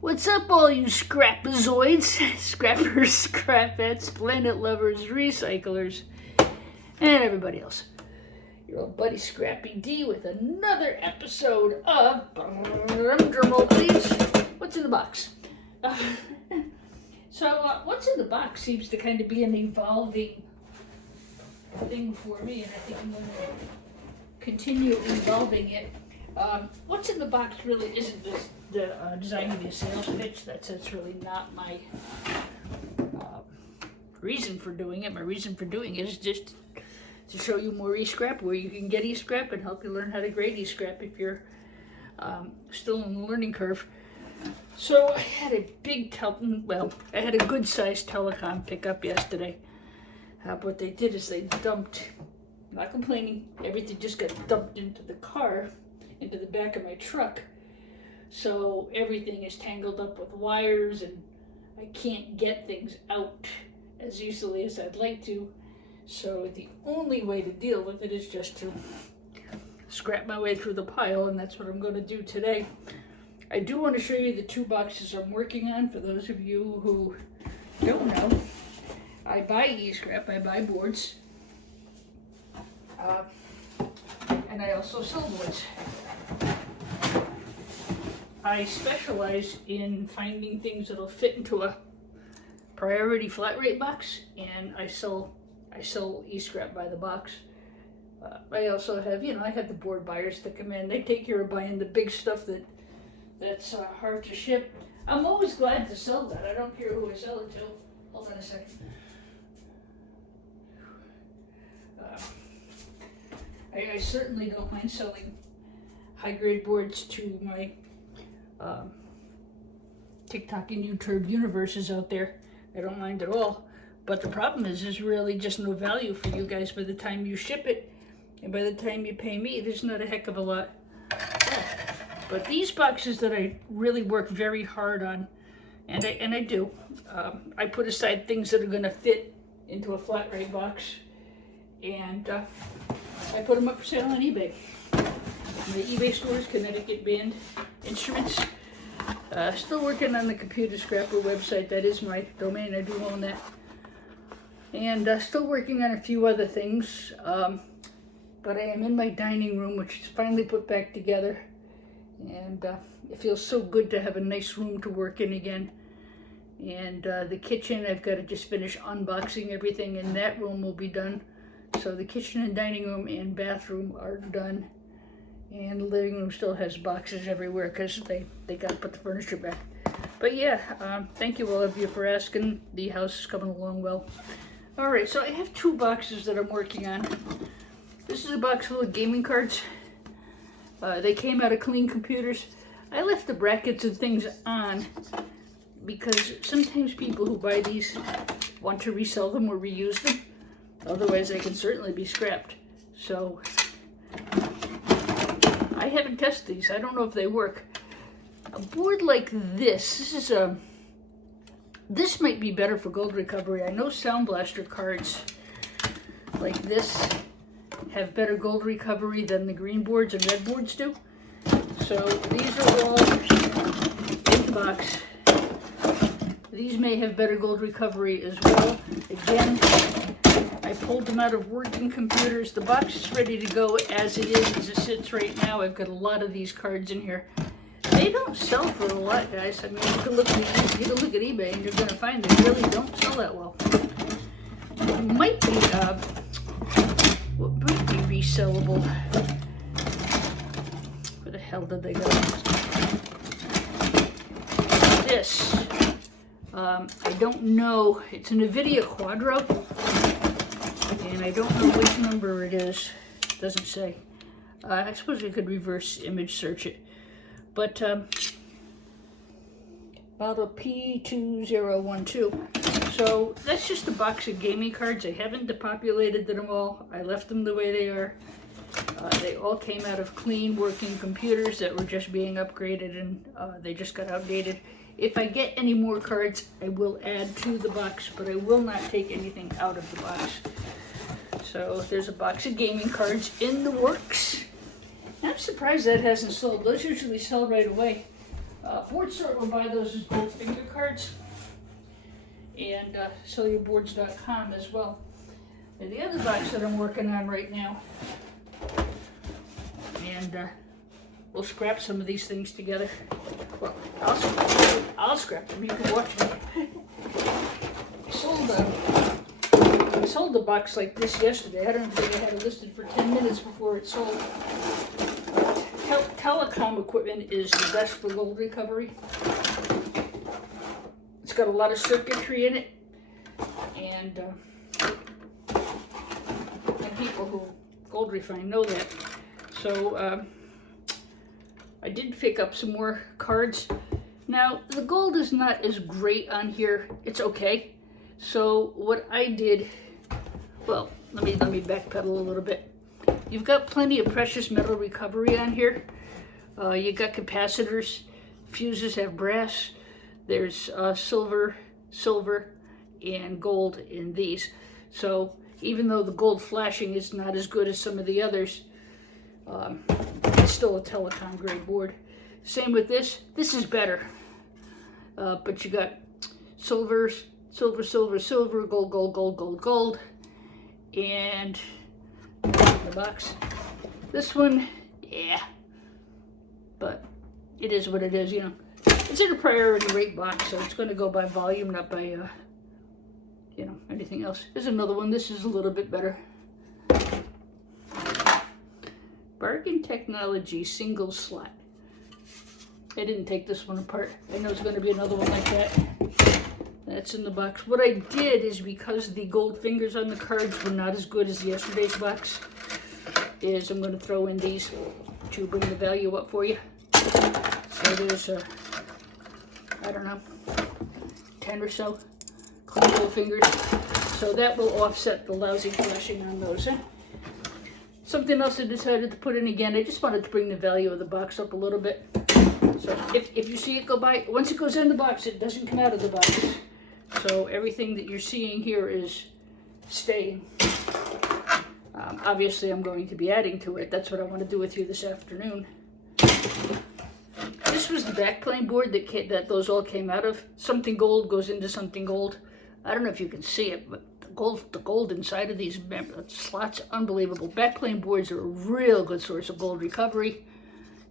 What's up, all you scrapazoids, scrappers, scrapettes, planet lovers, recyclers, and everybody else? Your old buddy Scrappy D with another episode of drum roll, please. What's in the box? What's in the box seems to kind of be an evolving thing for me, and I think I'm going to continue evolving it. What's in the box really isn't the design of the sales pitch. That's really not my reason for doing it. My reason for doing it is just to show you more e-scrap, where you can get e-scrap and help you learn how to grade e-scrap if you're still on the learning curve. So I had a big I had a good sized telecom pickup yesterday. What they did is they dumped, not complaining, everything just got dumped into the car, into the back of my truck. So everything is tangled up with wires and I can't get things out as easily as I'd like to. So the only way to deal with it is just to scrap my way through the pile, and that's what I'm going to do today. I do want to show you the two boxes I'm working on. For those of you who don't know, I buy e-scrap, I buy boards, and I also sell boards. I specialize in finding things that'll fit into a priority flat rate box, and I sell e-scrap by the box. I also have, I have the board buyers that come in. They take care of buying the big stuff that's hard to ship. I'm always glad to sell that. I don't care who I sell it to. Hold on a second. I certainly don't mind selling high-grade boards to my TikTok and YouTube universes out there. I don't mind at all. But the problem is there's really just no value for you guys by the time you ship it, and by the time you pay me, there's not a heck of a lot left. But these boxes that I really work very hard on, and I do, I put aside things that are going to fit into a flat rate box, and I put them up for sale on eBay. My eBay store is Connecticut Band Instruments. Still working on the Computer Scrapper website. That is my domain. I do own that. And still working on a few other things. But I am in my dining room, which is finally put back together. And it feels so good to have a nice room to work in again. And the kitchen, I've got to just finish unboxing everything, and that room will be done. So the kitchen and dining room and bathroom are done. And the living room still has boxes everywhere because they got to put the furniture back. But yeah, thank you all of you for asking. The house is coming along well. Alright, so I have two boxes that I'm working on. This is a box full of gaming cards. They came out of Clean Computers. I left the brackets and things on because sometimes people who buy these want to resell them or reuse them. Otherwise, they can certainly be scrapped. So I haven't tested these. I don't know if they work. A board like this this might be better for gold recovery. I know Sound Blaster cards like this have better gold recovery than the green boards and red boards do. So these are all in the box. These may have better gold recovery as well. Again, I pulled them out of working computers. The box is ready to go as it is, as it sits right now. I've got a lot of these cards in here. They don't sell for a lot, guys. I mean, you can look at eBay and you're going to find they really don't sell that well. What might be resellable? Where the hell did they go? This. I don't know. It's an NVIDIA Quadro. And I don't know which number it is. It doesn't say. I suppose I could reverse image search it. But model P2012. So that's just a box of gaming cards. I haven't depopulated them all. I left them the way they are. They all came out of clean working computers that were just being upgraded, and they just got outdated. If I get any more cards, I will add to the box, but I will not take anything out of the box. So there's a box of gaming cards in the works. I'm surprised that hasn't sold. Those usually sell right away. Board Store will buy those as gold finger cards, and cellularboards.com as well. And the other box that I'm working on right now, and we'll scrap some of these things together. Well, I'll scrap them. You can watch me. I sold a box like this yesterday. I don't think I had it listed for 10 minutes before it sold. Telecom equipment is the best for gold recovery. It's got a lot of circuitry in it, and people who gold refine know that. So I did pick up some more cards. Now the gold is not as great on here. It's okay. So what I did, well, let me backpedal a little bit. You've got plenty of precious metal recovery on here. You got capacitors, fuses have brass. There's silver, and gold in these. So even though the gold flashing is not as good as some of the others, it's still a telecom grade board. Same with this. This is better, but you got silver, gold, and the box. This one, yeah, but it is what it is, you know. It's in a priority rate box, so it's going to go by volume, not by, you know, anything else. There's another one. This is a little bit better. Bargain Technology single slot. I didn't take this one apart. I know it's going to be another one like that. That's in the box. What I did is, because the gold fingers on the cards were not as good as yesterday's box, is I'm going to throw in these to bring the value up for you. So there's, I don't know, 10 or so clean gold fingers. So that will offset the lousy flashing on those. Something else I decided to put in again, I just wanted to bring the value of the box up a little bit. So if you see it go by, once it goes in the box, it doesn't come out of the box. So everything that you're seeing here is staying. Obviously, I'm going to be adding to it. That's what I want to do with you this afternoon. This was the backplane board that those all came out of. Something gold goes into something gold. I don't know if you can see it, but the gold inside of these slots, unbelievable. Backplane boards are a real good source of gold recovery.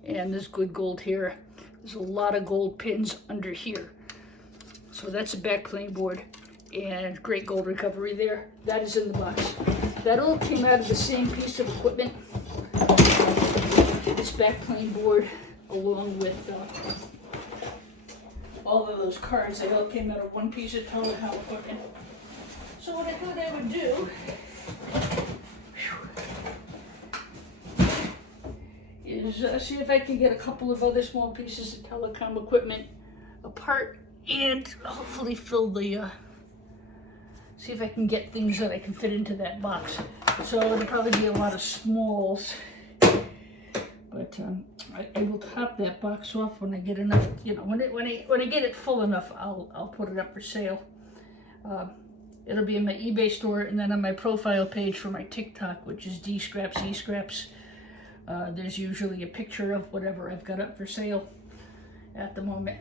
And there's good gold here. There's a lot of gold pins under here. So that's a backplane board, and great gold recovery there. That is in the box. That all came out of the same piece of equipment. This backplane board, along with all of those cards, they all came out of one piece of telecom equipment. So what I thought I would do is see if I can get a couple of other small pieces of telecom equipment apart, and hopefully fill the, see if I can get things that I can fit into that box. So it'll probably be a lot of smalls, but I will top that box off when I get enough, you know, when I get it full enough, I'll put it up for sale. It'll be in my eBay store, and then on my profile page for my TikTok, which is D-Scraps, E-Scraps. There's usually a picture of whatever I've got up for sale at the moment.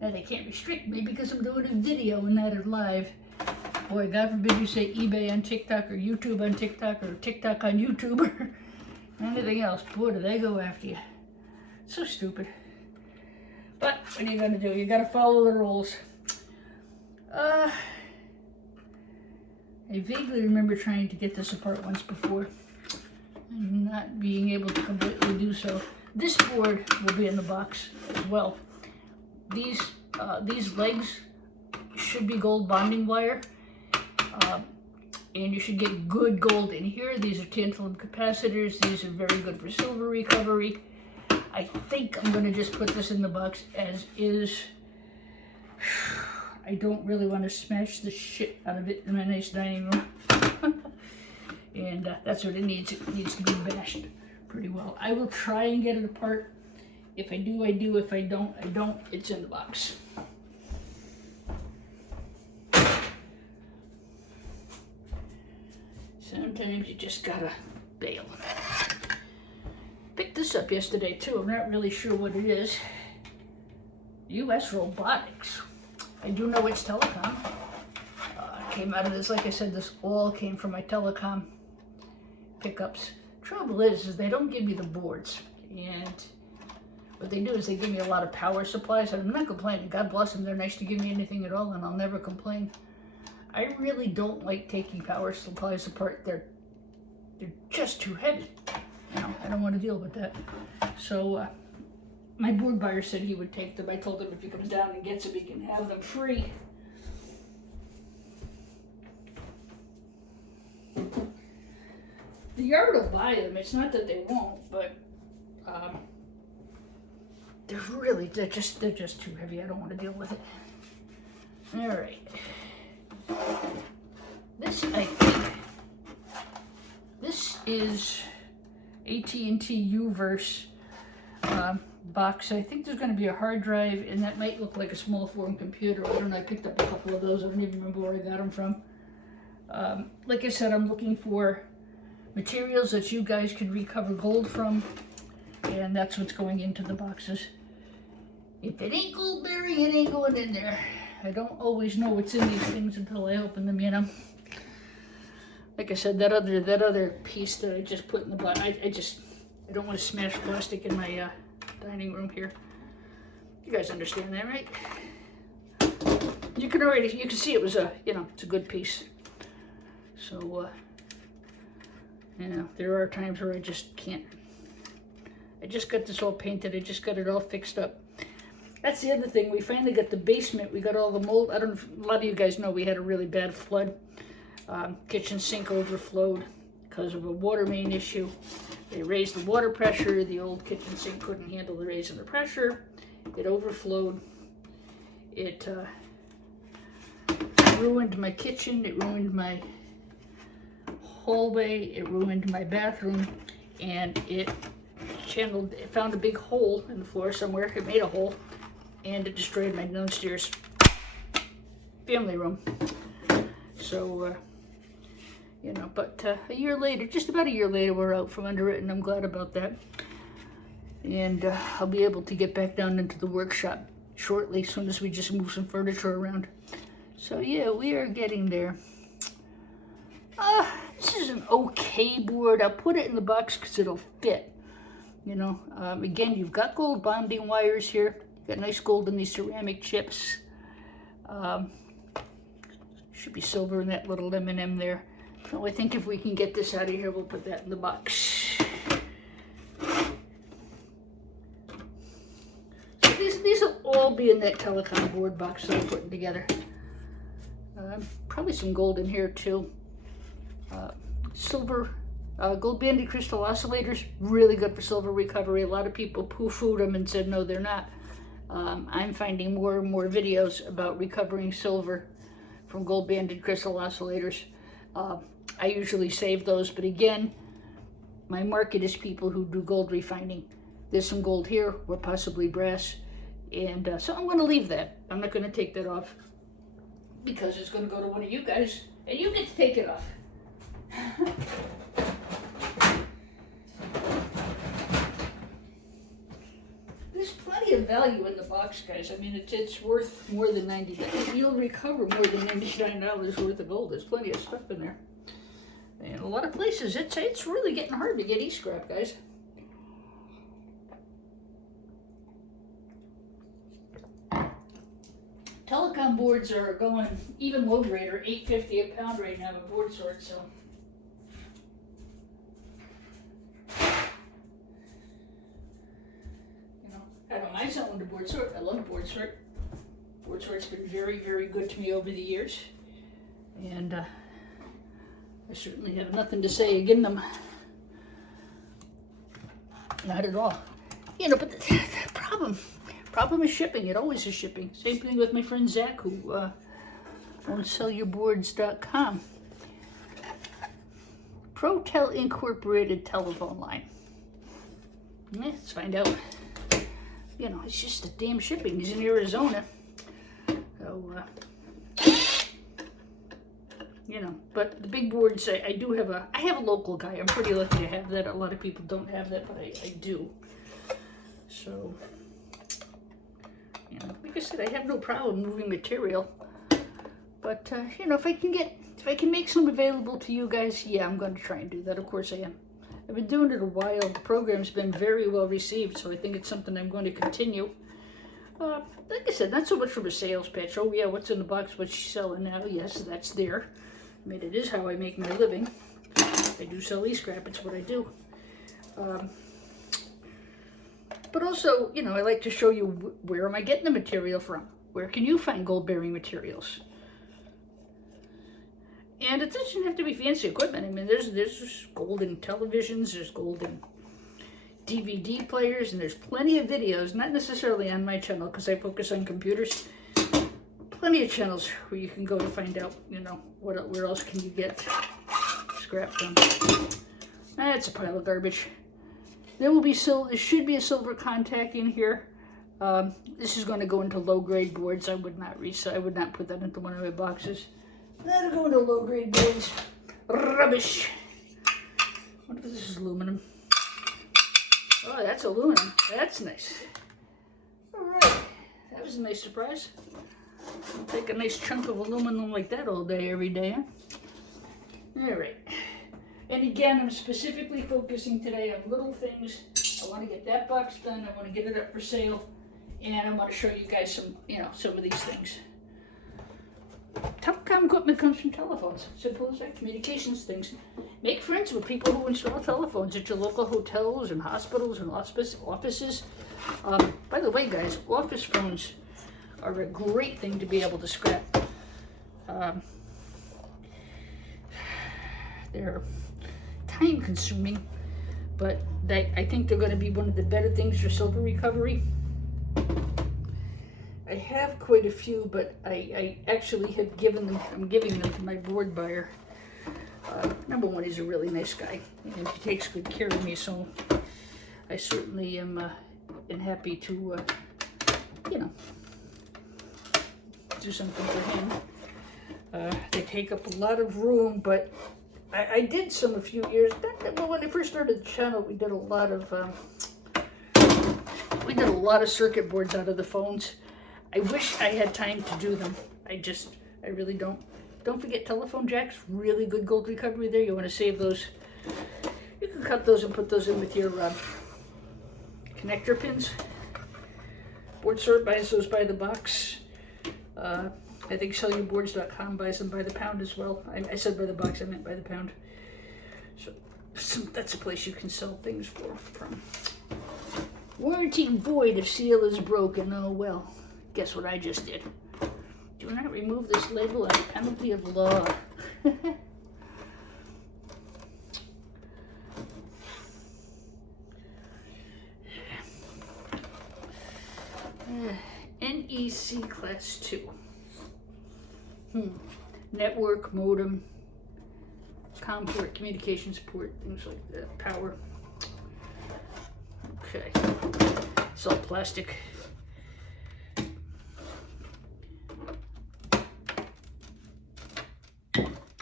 And they can't restrict me because I'm doing a video and not a live. Boy, God forbid you say eBay on TikTok or YouTube on TikTok or TikTok on YouTube or anything else. Boy, do they go after you. So stupid. But what are you going to do? You got to follow the rules. I vaguely remember trying to get this apart once before and not being able to completely do so. This board will be in the box as well. These legs should be gold bonding wire, and you should get good gold in here. These are tantalum capacitors. These are very good for silver recovery. I think I'm going to just put this in the box as is. I don't really want to smash the shit out of it in my nice dining room. And that's what it needs. It needs to be bashed pretty well. I will try and get it apart. If I do, I do. If I don't, I don't. It's in the box. Sometimes you just gotta bail. Picked this up yesterday too. I'm not really sure what it is. U.S. Robotics. I do know it's telecom. Came out of this, like I said, this all came from my telecom pickups. Trouble is they don't give me the boards, and what they do is they give me a lot of power supplies, and I'm not complaining. God bless them, they're nice to give me anything at all, and I'll never complain. I really don't like taking power supplies apart. They're just too heavy. You know, I don't want to deal with that. So my board buyer said he would take them. I told him if he comes down and gets them, he can have them free. The yard will buy them. It's not that they won't, but they're just too heavy. I don't want to deal with it. All right. This, I think, this is AT&T Uverse box. I think there's going to be a hard drive, and that might look like a small form computer. I don't know. I picked up a couple of those. I don't even remember where I got them from. Like I said, I'm looking for materials that you guys could recover gold from, and that's what's going into the boxes. If it ain't gold bearing, it ain't going in there. I don't always know what's in these things until I open them, you know. Like I said, that other piece that I just put in the box, I don't want to smash plastic in my dining room here. You guys understand that, right? You can see it was it's a good piece. So, there are times where I just can't. I just got this all painted. I just got it all fixed up. That's the other thing. We finally got the basement. We got all the mold. I don't know if a lot of you guys know we had a really bad flood. Kitchen sink overflowed because of a water main issue. They raised the water pressure. The old kitchen sink couldn't handle the raising the pressure. It overflowed. It ruined my kitchen. It ruined my hallway. It ruined my bathroom, and it found a big hole in the floor somewhere. It made a hole, and it destroyed my downstairs family room. So, but a year later, just about a year later, we're out from under it, and I'm glad about that. And I'll be able to get back down into the workshop shortly, as soon as we just move some furniture around. So yeah, we are getting there. This is an okay board. I'll put it in the box because it'll fit. Again, you've got gold bonding wires here. You've got nice gold in these ceramic chips. Should be silver in that little M&M there. So I think if we can get this out of here, we'll put that in the box. So these will all be in that telecom board box that I'm putting together. Probably some gold in here too. Silver, gold banded crystal oscillators, really good for silver recovery. A lot of people poo-pooed them and said no, they're not. I'm finding more and more videos about recovering silver from gold banded crystal oscillators. I usually save those, but again, my market is people who do gold refining. There's some gold here, or possibly brass, and so I'm going to leave that. I'm not going to take that off because it's going to go to one of you guys, and you get to take it off. There's plenty of value in the box, guys. I mean, it's worth more than $90. You'll recover more than $99 worth of gold. There's plenty of stuff in there. And a lot of places, it's really getting hard to get e-scrap, guys. Telecom boards are going, even low grade, are $8.50 a pound right now, a board sort, so. I don't mind selling to board sort. I love board sort. Board sort's been very, very good to me over the years. And I certainly have nothing to say against them. Not at all. But the problem is shipping. It always is shipping. Same thing with my friend Zach, who owns SellYourBoards.com. ProTel Incorporated telephone line. Let's find out. It's just the damn shipping. He's in Arizona. So, but the big boards, I have a local guy. I'm pretty lucky to have that. A lot of people don't have that, but I do. So, You know, like I said, I have no problem moving material. But, you know, if I can make some available to you guys, yeah, I'm going to try and do that. Of course I am. I've been doing it a while. The program's been very well received, so I think it's something I'm going to continue. Like I said, not so much from a sales pitch. Oh, yeah, what's in the box? What's she selling now? Yes, that's there. I mean, it is how I make my living. I do sell e-scrap. It's what I do. But also, you know, I like to show you where am I getting the material from? Where can you find gold-bearing materials? And it doesn't have to be fancy equipment. I mean, there's golden televisions, there's golden DVD players, and there's plenty of videos, not necessarily on my channel because I focus on computers. Plenty of channels where you can go to find out, you know, where else can you get scrap from. That's a pile of garbage. There should be a silver contact in here. This is going to go into low-grade boards. I would not put that into one of my boxes. That'll go into low-grade boards. Rubbish. What if this is aluminum? Oh, that's aluminum. That's nice. All right. That was a nice surprise. I'll take a nice chunk of aluminum like that all day, every day, huh? All right. And again, I'm specifically focusing today on little things. I want to get that box done. I want to get it up for sale. And I want to show you guys some, you know, some of these things. Telecom equipment comes from telephones. Simple as that. Communications things. Make friends with people who install telephones at your local hotels and hospitals and offices. By the way, guys, office phones are a great thing to be able to scrap. They're time consuming, but I think they're going to be one of the better things for silver recovery. I have quite a few, but I actually have I'm giving them to my board buyer. Number one, he's a really nice guy, and he takes good care of me, so I certainly am happy to, you know, do something for him. They take up a lot of room, but I did some a few years back. Well, when I first started the channel, we did a lot of circuit boards out of the phones. I wish I had time to do them. I really don't. Don't forget telephone jacks, really good gold recovery there. You want to save those. You can cut those and put those in with your connector pins. Board Sort buys those by the box. I think SellYourBoards.com buys them by the pound as well. I said by the box, I meant by the pound. So that's a place you can sell things from. Warranty void if seal is broken. Oh well. Guess what I just did? Do not remove this label under penalty of law. NEC Class 2. Network, modem, COM port, communications port, things like that. Power. Okay. It's all plastic.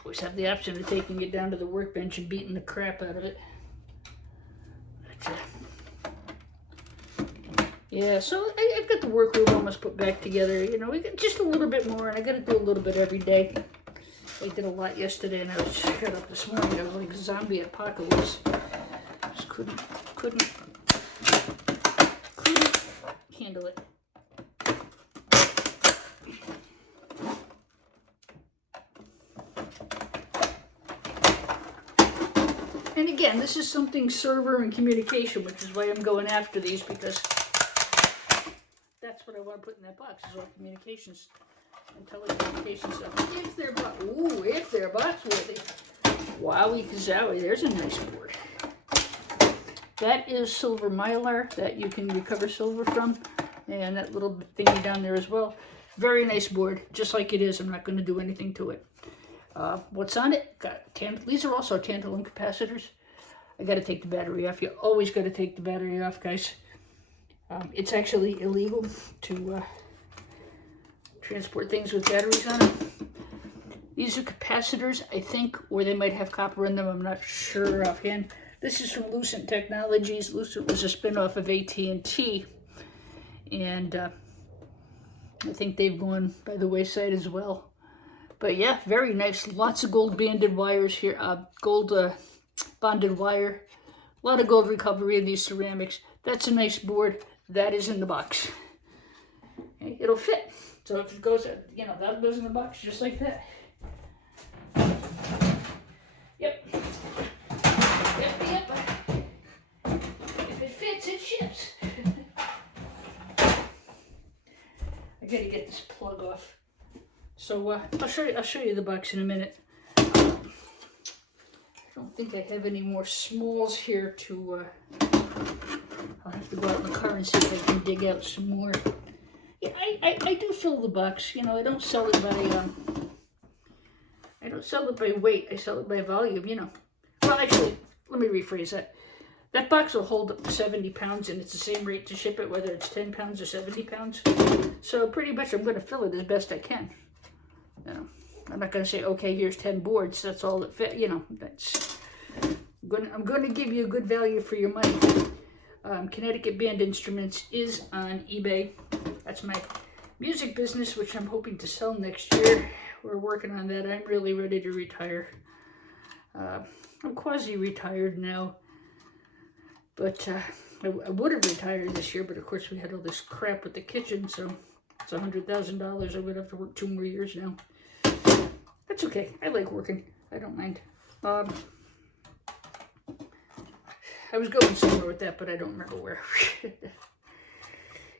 Always have the option of taking it down to the workbench and beating the crap out of it. Yeah, so I've got the workroom almost put back together. You know, we got just a little bit more, and I got to do a little bit every day. I did a lot yesterday, and I got up this morning. I was like zombie apocalypse. Just couldn't handle it. And again, this is something server and communication, which is why I'm going after these, because that's what I want to put in that box, is all communications and telecommunications stuff. If they're box worthy. Wowie kazowie, there's a nice board. That is silver mylar that you can recover silver from, and that little thingy down there as well. Very nice board, just like it is. I'm not going to do anything to it. What's on it? These are also tantalum capacitors. I got to take the battery off. You always got to take the battery off, guys. It's actually illegal to transport things with batteries on them. These are capacitors, I think, or they might have copper in them. I'm not sure offhand. This is from Lucent Technologies. Lucent was a spin-off of AT&T. And I think they've gone by the wayside as well. But yeah, very nice. Lots of gold banded wires here. Gold bonded wire. A lot of gold recovery in these ceramics. That's a nice board. That is in the box. Okay, it'll fit. So if it goes, you know, that goes in the box just like that. Yep. Yep. If it fits, it ships. I gotta get this plug off. So I'll show you the box in a minute. I don't think I have any more smalls here to. I'll have to go out in the car and see if I can dig out some more. Yeah, I do fill the box. You know, I don't sell it by weight. I sell it by volume. You know. Well, actually, let me rephrase that. That box will hold up to 70 pounds, and it's the same rate to ship it, whether it's 10 pounds or 70 pounds. So pretty much I'm going to fill it as best I can. You know, I'm not going to say, okay, here's 10 boards. That's all that fit. You know, I'm going to give you a good value for your money. Connecticut Band Instruments is on eBay. That's my music business, which I'm hoping to sell next year. We're working on that. I'm really ready to retire. I'm quasi-retired now. But I would have retired this year, but of course we had all this crap with the kitchen, so it's $100,000. I would have to work 2 more years now. That's okay. I like working. I don't mind. I was going somewhere with that, but I don't remember where.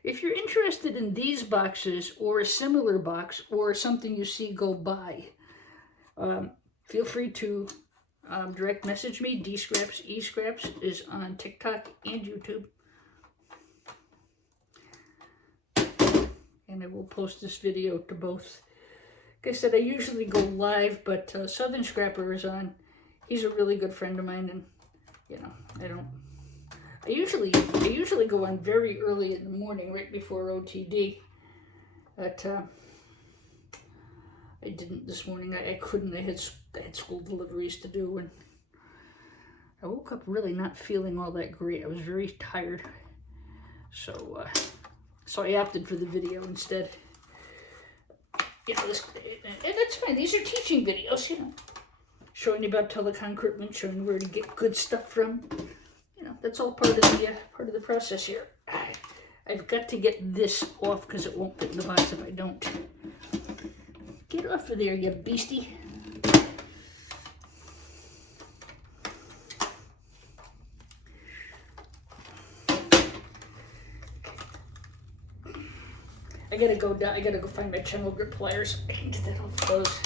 If you're interested in these boxes or a similar box or something you see go by, feel free to direct message me. D-Scraps, E-Scraps is on TikTok and YouTube. And I will post this video to both. Like I said, I usually go live, but Southern Scrapper is on. He's a really good friend of mine, and you know, I usually go on very early in the morning, right before OTD. But I didn't this morning. I couldn't. I had school deliveries to do, and I woke up really not feeling all that great. I was very tired, so I opted for the video instead. You know, and that's fine. These are teaching videos, you know, showing you about telecom equipment, showing you where to get good stuff from. You know, that's all part of the process here. I've got to get this off because it won't fit in the box if I don't. Get off of there, you beastie. I gotta go down. I gotta go find my channel grip pliers. I can get that off those.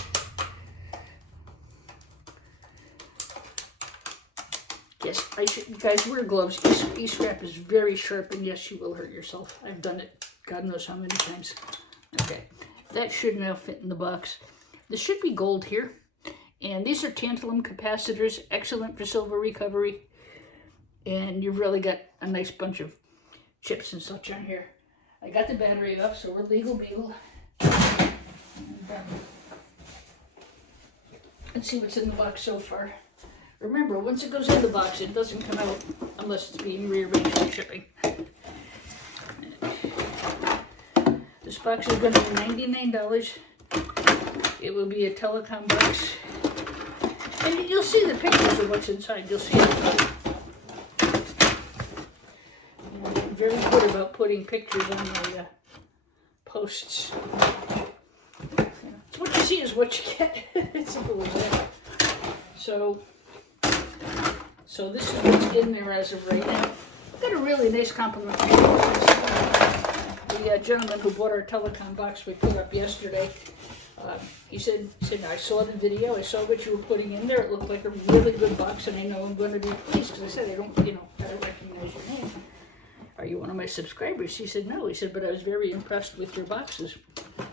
Yes, you guys wear gloves. E-scrap is very sharp, and yes, you will hurt yourself. I've done it God knows how many times. Okay, that should now fit in the box. This should be gold here, and these are tantalum capacitors, excellent for silver recovery, and you've really got a nice bunch of chips and such on here. I got the battery off, so we're legal beagle. And, let's see what's in the box so far. Remember, once it goes in the box, it doesn't come out unless it's being rearranged for shipping. This box is going to be $99. It will be a telecom box. And you'll see the pictures of what's inside. You'll see it. I'm very good about putting pictures on my posts. What you see is what you get. It's simple as that. So this is what's in there as of right now. I got a really nice compliment from the gentleman who bought our telecom box we put up yesterday. He said, I saw the video, I saw what you were putting in there. It looked like a really good box, and I know I'm going to be pleased because I said, I don't recognize your name. Are you one of my subscribers? He said, no. He said, but I was very impressed with your boxes.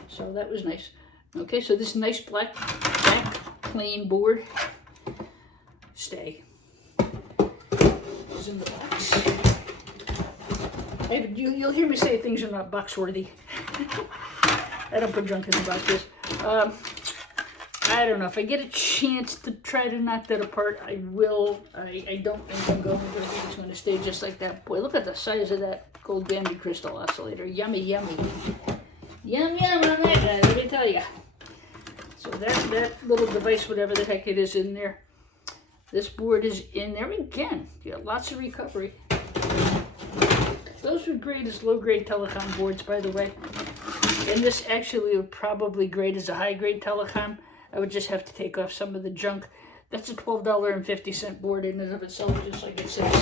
So that was nice. Okay, so this nice black plain board stay is in the box. You'll hear me say things are not box worthy. I don't put junk in the boxes. I don't know. If I get a chance to try to knock that apart, I will. I don't think I'm going to. I think it's going to stay just like that. Boy, look at the size of that gold banded crystal oscillator. Yummy, yummy. Yum, yum on that guy, let me tell you. So that little device, whatever the heck it is in there, this board is in there again. You got lots of recovery. Those would grade as low-grade telecom boards, by the way. And this actually would probably grade as a high-grade telecom. I would just have to take off some of the junk. That's a $12.50 board in and of itself, just like it says.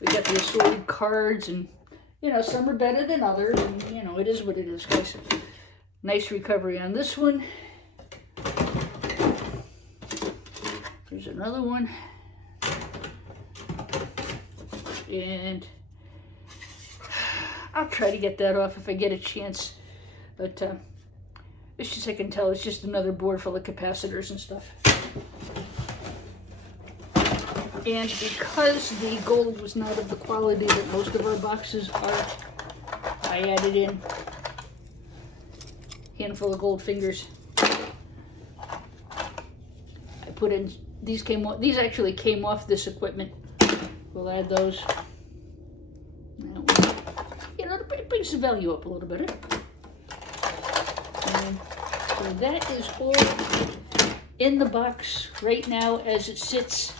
We got the assorted cards, and you know, some are better than others, and you know, it is what it is, guys. Nice recovery on this one. There's another one. And I'll try to get that off if I get a chance. But it's just, I can tell, it's just another board full of capacitors and stuff. And because the gold was not of the quality that most of our boxes are, I added in a handful of gold fingers. I put in, these actually came off this equipment. We'll add those. You know, it brings the value up a little bit. And so that is all in the box right now as it sits.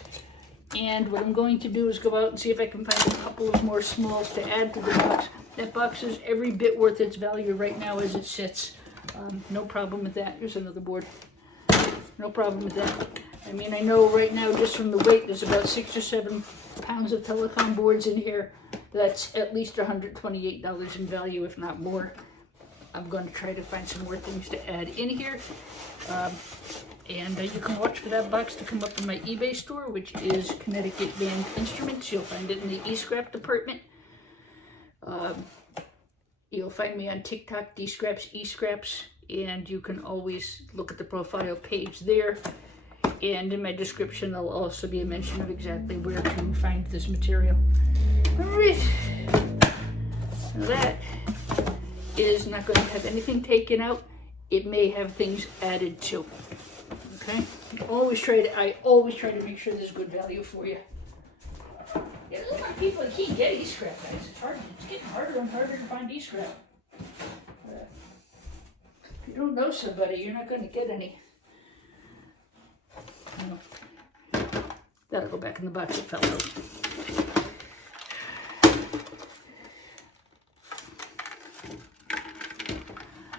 And what I'm going to do is go out and see if I can find a couple of more smalls to add to the box. That box is every bit worth its value right now as it sits. No problem with that. Here's another board. No problem with that. I mean, I know right now just from the weight, there's about 6 or 7 pounds of telecom boards in here. That's at least $128 in value, if not more. I'm going to try to find some more things to add in here. And you can watch for that box to come up in my eBay store, which is Connecticut Band Instruments. You'll find it in the e-scrap department. You'll find me on TikTok, D-Scraps, E-Scraps, and you can always look at the profile page there. And in my description, there'll also be a mention of exactly where to find this material. All right. That is not going to have anything taken out. It may have things added to. Okay? I always try to make sure there's good value for you. Yeah, there's a lot of people that can't get e-scrap, guys. It's getting harder and harder to find e-scrap. If you don't know somebody, you're not going to get any. That'll go back in the box. It fell out.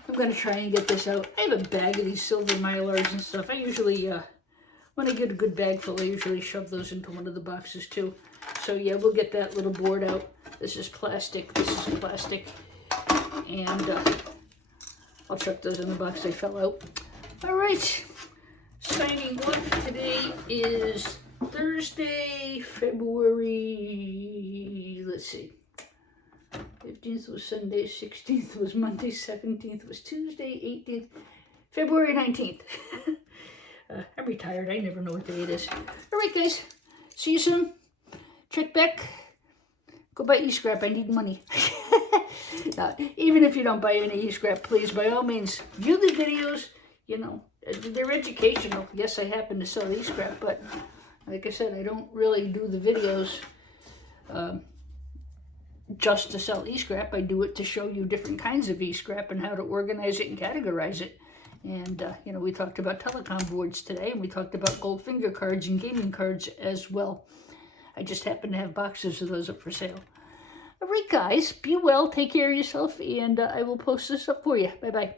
I'm going to try and get this out. I have a bag of these silver Mylars and stuff. I usually, when I get a good bag full, I usually shove those into one of the boxes too. So yeah, we'll get that little board out. This is plastic. This is plastic. And I'll chuck those in the box. They fell out. All right. Signing off. Today is Thursday, February, let's see. 15th was Sunday, 16th was Monday, 17th was Tuesday, 18th, February 19th. I'm retired. I never know what day it is. All right, guys. See you soon. Check back. Go buy e-scrap. I need money. Even if you don't buy any e-scrap, please, by all means, view the videos. You know, they're educational. Yes, I happen to sell e-scrap, but like I said, I don't really do the videos just to sell e-scrap. I do it to show you different kinds of e-scrap and how to organize it and categorize it. And, you know, we talked about telecom boards today, and we talked about gold finger cards and gaming cards as well. I just happen to have boxes of those up for sale. All right, guys, be well, take care of yourself, and I will post this up for you. Bye-bye.